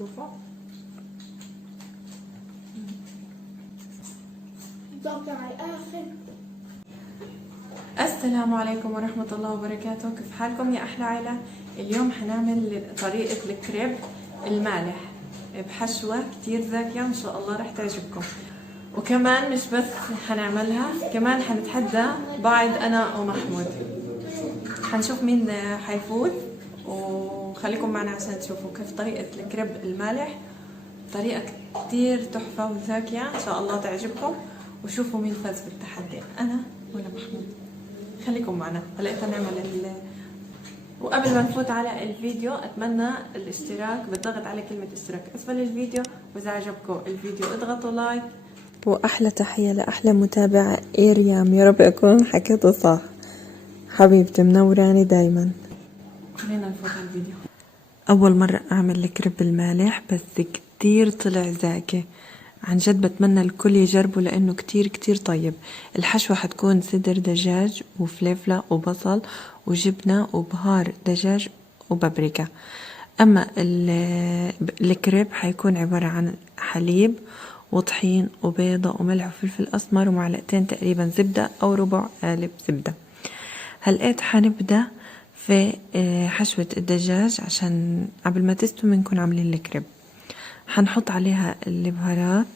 شوفوا ضغطي على الآخر. السلام عليكم ورحمة الله وبركاته، كيف حالكم يا أحلى عائلة؟ اليوم حنعمل طريقة الكريب المالح بحشوة كتير زاكية وإن شاء الله رح تعجبكم. وكمان مش بس حنعملها، كمان حنتحدى بعض أنا ومحمود، حنشوف مين حيفوز، وخليكم معنا عشان تشوفوا كيف طريقة الكريب المالح. طريقة كتير تحفة وزاكية إن شاء الله تعجبكم، وشوفوا مين فاز بالتحدي، أنا ولا محمود. خليكم معنا هلا نعمل وقبل ما نفوت على الفيديو أتمنى الاشتراك بالضغط على كلمة اشتراك أسفل الفيديو، وإذا عجبكم الفيديو اضغطوا لايك. وأحلى تحية لأحلى متابعة إيريام، يا رب أكون حكيته صح. حبيبتي منوراني دايما. خلينا نفوت على الفيديو. أول مرة أعمل الكريب المالح بس كتير طلع زاكي، عن جد بتمنى الكل يجربه لأنه كتير كتير طيب. الحشوة حتكون صدر دجاج وفلفلة وبصل وجبنة وبهار دجاج وبابريكا. أما الكريب حيكون عبارة عن حليب وطحين وبيضة وملح وفلفل أسمر ومعلقتين تقريبا زبدة أو ربع قالب زبدة. هلقيت حنبدأ في حشوة الدجاج عشان قبل ما تستوي بنكون عاملين الكريب. حنحط عليها البهارات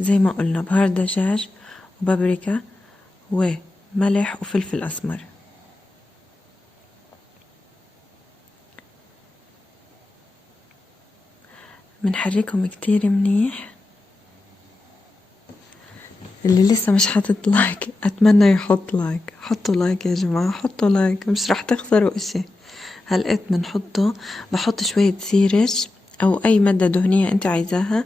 زي ما قلنا، بهار دجاج وبابريكا وملح وفلفل أسمر. بنحركهم كتير منيح. اللي لسه مش حاطط لايك أتمنى يحط لايك، حطوا لايك يا جماعة، حطوا لايك مش رح تخسروا إشي. هلقيت بنحطه، بحط شوية سيرش أو أي مادة دهنية أنت عايزاها،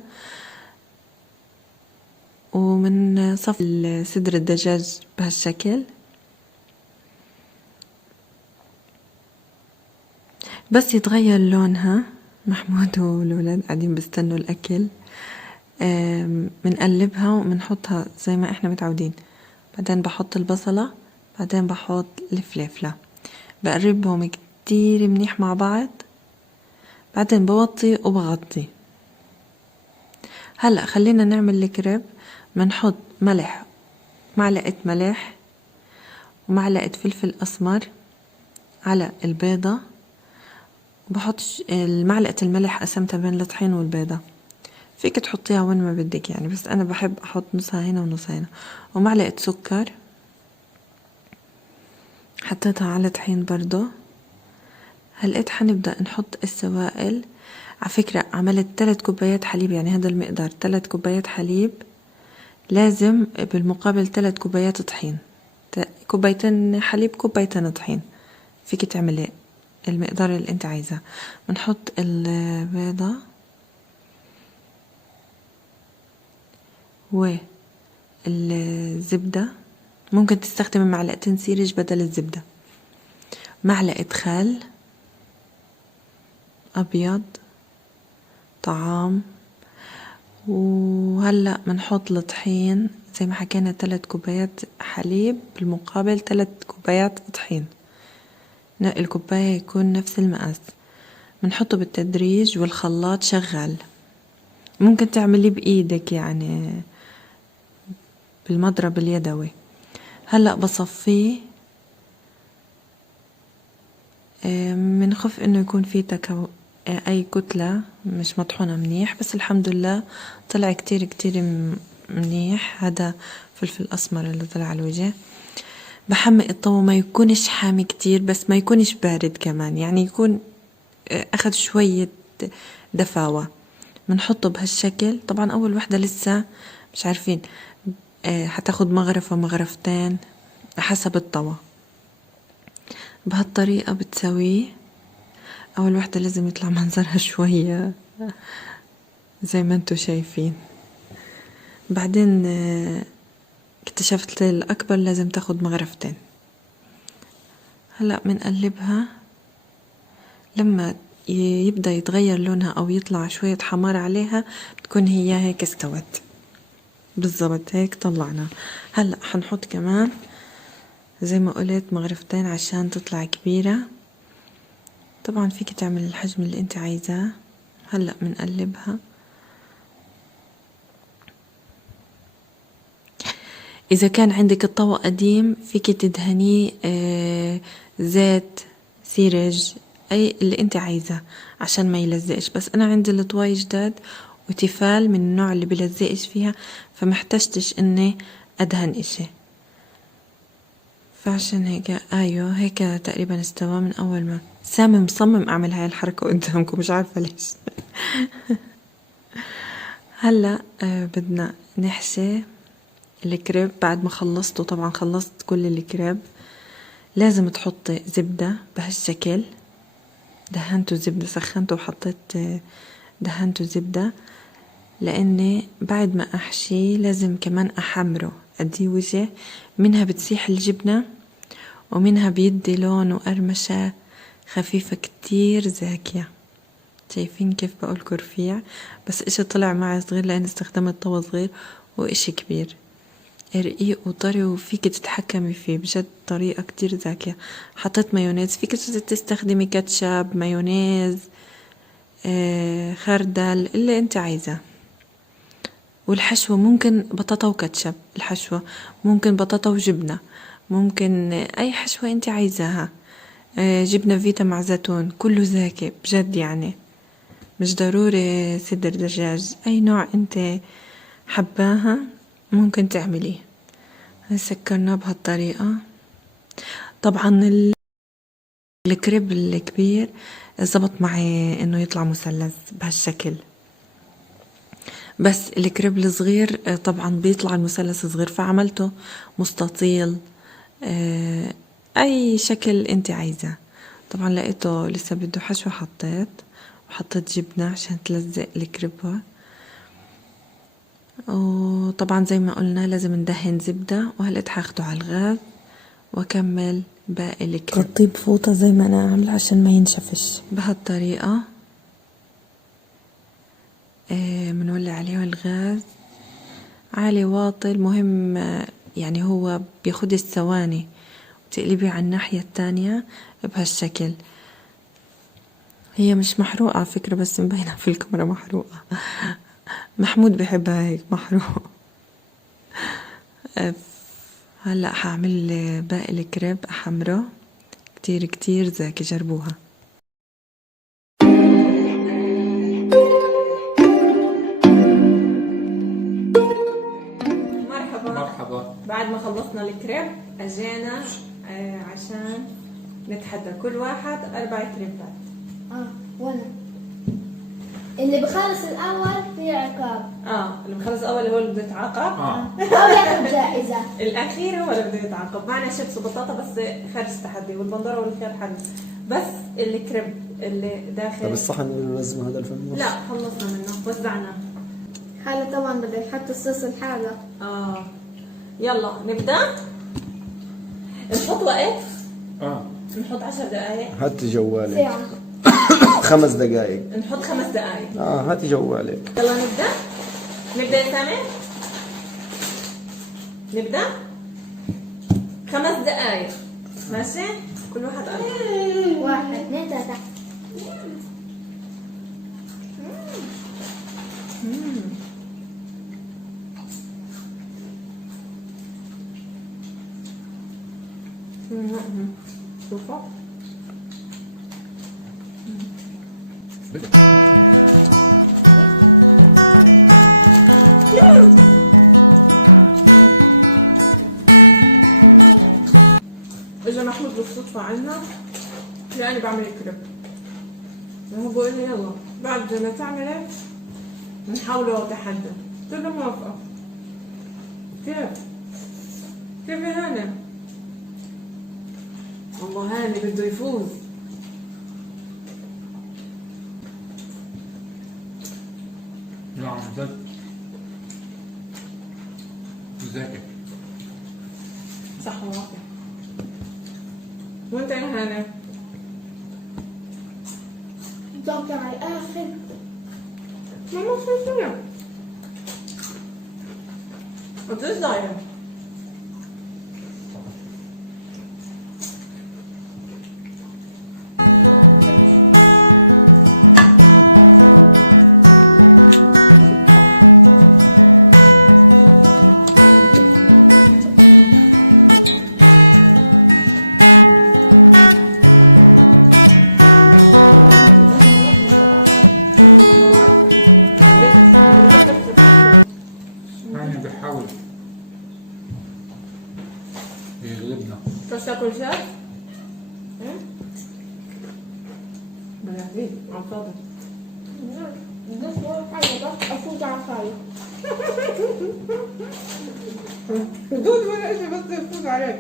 ومن صف صدر الدجاج بهالشكل. بس يتغير لونها، محمود والولاد قاعدين بيستنوا الأكل، بنقلبها وبنحطها زي ما احنا متعودين. بعدين بحط البصلة، بعدين بحط الفلفلة، بقربهم كتير منيح مع بعض، بعدين بوطي وبغطي. هلأ خلينا نعمل الكريب. بنحط ملح، معلقة ملح ومعلقة فلفل أسمر على البيضة. بحط معلقة الملح قسمتها بين الطحين والبيضة، فيك تحطيها وين ما بدك يعني، بس أنا بحب أحط نصها هنا ونصها هنا. ومعلقة سكر حطيتها على طحين برضو. هلقيت حنبدأ نحط السوائل. على فكرة عملت 3 كوبايات حليب، يعني هذا المقدار 3 كوبايات حليب، لازم بالمقابل 3 كوبايات طحين. كوبايتين حليب كوبايتين طحين، فيك تعملي المقدار اللي انت عايزاه. بنحط البيضة والزبدة، ممكن تستخدمي معلقتين سيرج بدل الزبدة، معلقة خل أبيض طعام. وهلأ بنحط الطحين زي ما حكينا 3 كوبايات حليب بالمقابل 3 كوبايات طحين، الكوباية يكون نفس المقاس. بنحطه بالتدريج والخلاط شغال، ممكن تعمليه بإيدك يعني بالمضرب اليدوي. هلأ بصفيه، منخف انه يكون فيه اي كتلة مش مطحونة منيح، بس الحمد لله طلع كتير كتير منيح. هذا فلفل اسمر اللي طلع على الوجه. بحمق الطاوة، ما يكونش حامي كتير بس ما يكونش بارد كمان، يعني يكون اخذ شوية دفاوة. بنحطه بهالشكل. طبعا اول وحدة لسه مش عارفين، هتاخد مغرفة مغرفتين حسب الطاوة. بهالطريقة بتسويه. اول وحدة لازم يطلع منظرها شوية زي ما انتو شايفين، بعدين اكتشفت الاكبر لازم تاخد مغرفتين. هلأ منقلبها لما يبدأ يتغير لونها او يطلع شوية حمار عليها، بتكون هي هيك استوت بالضبط، هيك طلعنا. هلأ حنحط كمان زي ما قلت مغرفتين عشان تطلع كبيرة. طبعا فيك تعمل الحجم اللي انت عايزاه، هلأ بنقلبها. إذا كان عندك الطبق قديم فيك تدهنيه زيت سيرج، أي اللي أنت عايزاه عشان ما يلزقش. بس أنا عندي الطواي جداد وتيفال من النوع اللي بلزقش فيها، فمحتاجتش إني أدهن إشي. فعشان هيك أيوه هيك تقريبا استوى من أول ما سامي مصمم أعمل هاي الحركة قدامكم، مش عارفة ليش. هلأ بدنا نحشي الكريب. بعد ما خلصته، طبعا خلصت كل الكريب، لازم تحطي زبدة بهالشكل. دهنته زبدة، سخنته وحطيت دهنته زبدة، لأني بعد ما أحشيه لازم كمان أحمره أدي وجه. منها بتسيح الجبنة ومنها بيدي لون وقرمشة خفيفة كتير زاكية. شايفين كيف بقولكوا رفيع، بس إشي طلع معي صغير لأن استخدمت طاوة صغير، وإشي كبير رقيق وطري وفيك تتحكمي فيه بجد. طريقة كتير ذكية. حطيت مايونيز، فيك تستخدمي كاتشب، مايونيز، خردل، اللي انت عايزاه. والحشوة ممكن بطاطا وكاتشب، الحشوة ممكن بطاطا وجبنة، ممكن اي حشوة انت عايزاها، جبنة فيتا مع زيتون، كله زاكي بجد. يعني مش ضروري صدر دجاج، اي نوع انت حباها ممكن تعمليه. سكرناه بهالطريقة. طبعا الكريب الكبير زبط معي انه يطلع مثلث بهالشكل، بس الكريب الصغير طبعا بيطلع المثلث صغير، فعملته مستطيل، اي شكل انت عايزاه. طبعا لقيته لسه بده حشو، وحطيت جبنة عشان تلزق الكريبة. وطبعا زي ما قلنا لازم ندهن زبدة. وهلأ حاخده على الغاز واكمل باقي الكريب. غطيه بفوطة زي ما انا عاملة عشان ما ينشفش بهالطريقة. بنولع عليه الغاز عالي واطي. المهم يعني هو بياخد الثواني، بتقلبي على الناحية التانية بهالشكل. هي مش محروقة على فكرة، بس مبينة في الكاميرا محروقة. محمود بحبها هيك محروق. هلأ هعمل باقي الكريب أحمره. كتير كتير زاكي، جربوها. مرحبا. بعد ما خلصنا الكريب اجينا عشان نتحدى كل واحد 4 كريبات. وانا اللي بخلص الاول في عقاب. اللي بخلص الاول هو اللي بده يتعاقب. او ياخذ جائزة. الاخير هو اللي بده يتعاقب. معنا شيبس وبطاطا بس خارج التحدي، والبندوره والخيار حرج. بس الكريب اللي داخل. طب الصحن اللي لازم هذا في النص؟ لا خلصنا منه، وزعناه. هذا طبعا بده يحط الصوص الحارة. يلا نبدا. نحط وقت. نحط 10 دقائق. هاتي جوالك. ساعة. 5 دقائق. نحط 5 دقائق. هاتي جوالك. يلا نبدا يا سامي. نبدا 5 دقائق. ماشي، كل واحد 4. 1 2 3. شوفوا اجى محمود بالصدفة عنا لاني بعمل كريب. هو بقول لي يلا بعد ما تعملي نحاوله تحدي. قلت له موافقة. كيف يا هانم؟ والله هاني بده يفوز. نعم جد ذكي. صح وافق. وانت يا هاني؟ ضغط على الاخر. ما مصروف قديش ضايع؟ أعصابك. دكتور حاجة بس أفوت على خالي. دود ولا شيء بس يفوت عليك.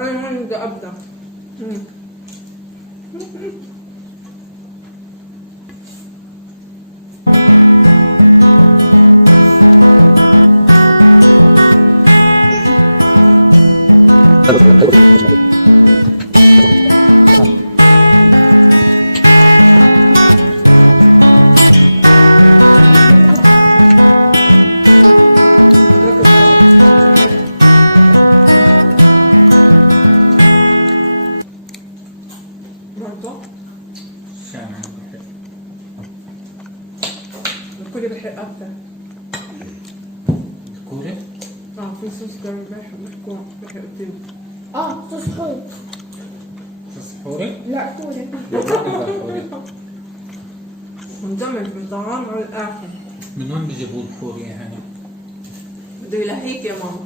أنا أبدأ. الكوري بحب أكثر. الكوري؟ في صوص كوري بحب كثير. تصحوا. تصحوري؟ لا كوري. مندمج بالطعام على الآخر. من وين بيجيبوا الكوري يا هنا؟ بده يلهيك يا ماما.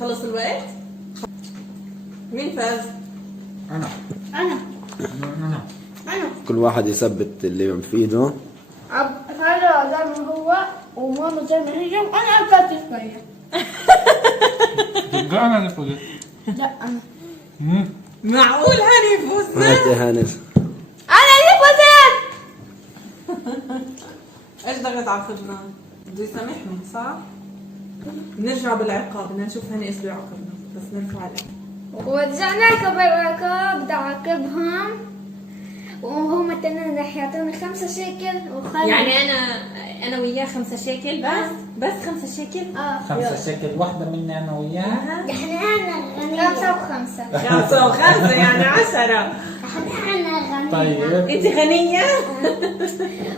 خلص الوقت؟ مين فاز؟ أنا كل واحد يثبت اللي في ايده. خالي زي ما هو وماما زي ما هي وأنا أكلت شوية. جدا أنا اللي فوزت. لا أنا. معقول هاني يفوزنا؟ هات يا هانس. أنا اللي فزت. ايش ضغط على فضلنا؟ بده يسامحهم صح؟ بنرجع بالعقاب، بدنا نشوف هاني ايش بده يعاقبنا، بس نرفع العقاب. ورجعنا بالعقاب بدي أعاقبهم وهم التنين رح يعطوني 5 شيكل وخلي يعني انا وياه 5 شيكل بس 5 شيكل 5 شكل واحدة مني أنا وياها. احنا أنا غنية 5 و5 5 و5 يعني 10. احنا غنية طيب انت غنية؟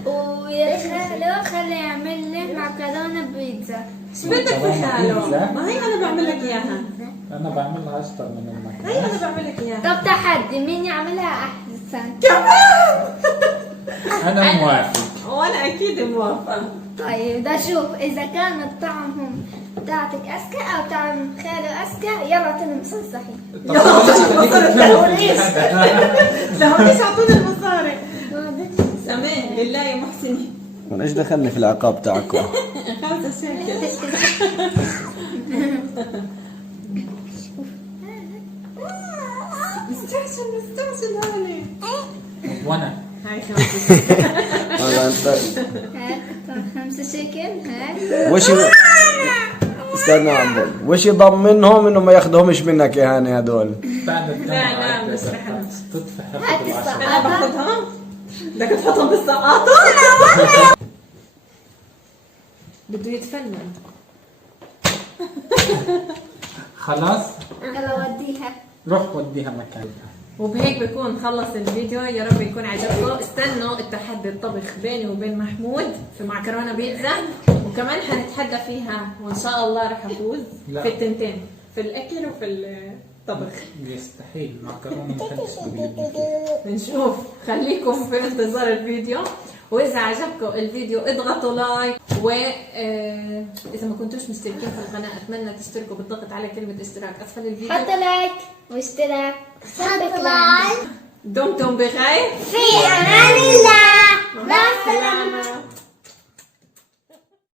ويا خالو خلي يعمل لي معكرونة بيتزا. شو بدك في حاله؟ ما هي انا بعمل لك اياها. أنا بعملها أشطر من المكان. هي انا بعمل لك اياها. طب تحدي مين يعملها أحسن؟ كمان أنا موافق. وانا اكيد موافقة. طيب ده شوف إذا كان طعمهم بتاعتك أذكى أو طعم خالو أذكى يلا اعطيني مصحصحي. لو ليش اعطوني المصاري؟ سامح لله يا محسني. وانا ايش دخلني في العقاب تاعكم؟ 5 شيكل. نستعجل هاني. وأنا هاي 5 شيكل. هذا انت هات 5 شيكل هات. وش استنى عبد وش يضمنهم انه ما ياخذهمش منك يا هاني هدول؟ بعد لا مش رح تدفع هات العشرة. انا باخذهم. بدك تحطهم بالسقاطة؟ بده يتفنن. خلاص يلا وديها. روح وديها مكانها. وبهيك بكون خلص الفيديو، يا رب يكون عجبكم. استنوا التحدي الطبخ بيني وبين محمود في معكرونة بيتزا، وكمان حنتحدى فيها وان شاء الله رح افوز لا. في التنتين، في الاكل وفي طبخ. يستحيل معكرونه ما حدش بيقلب فيها. بنشوف. خليكم في انتظار الفيديو، واذا عجبكم الفيديو اضغطوا لايك، واذا ما كنتوش مشتركين في القناه اتمنى تشتركوا بالضغط على كلمه اشتراك اسفل الفيديو. حطوا لايك واشتراك. حطوا لايك. دمتم بخير. في امان الله. مع السلامه.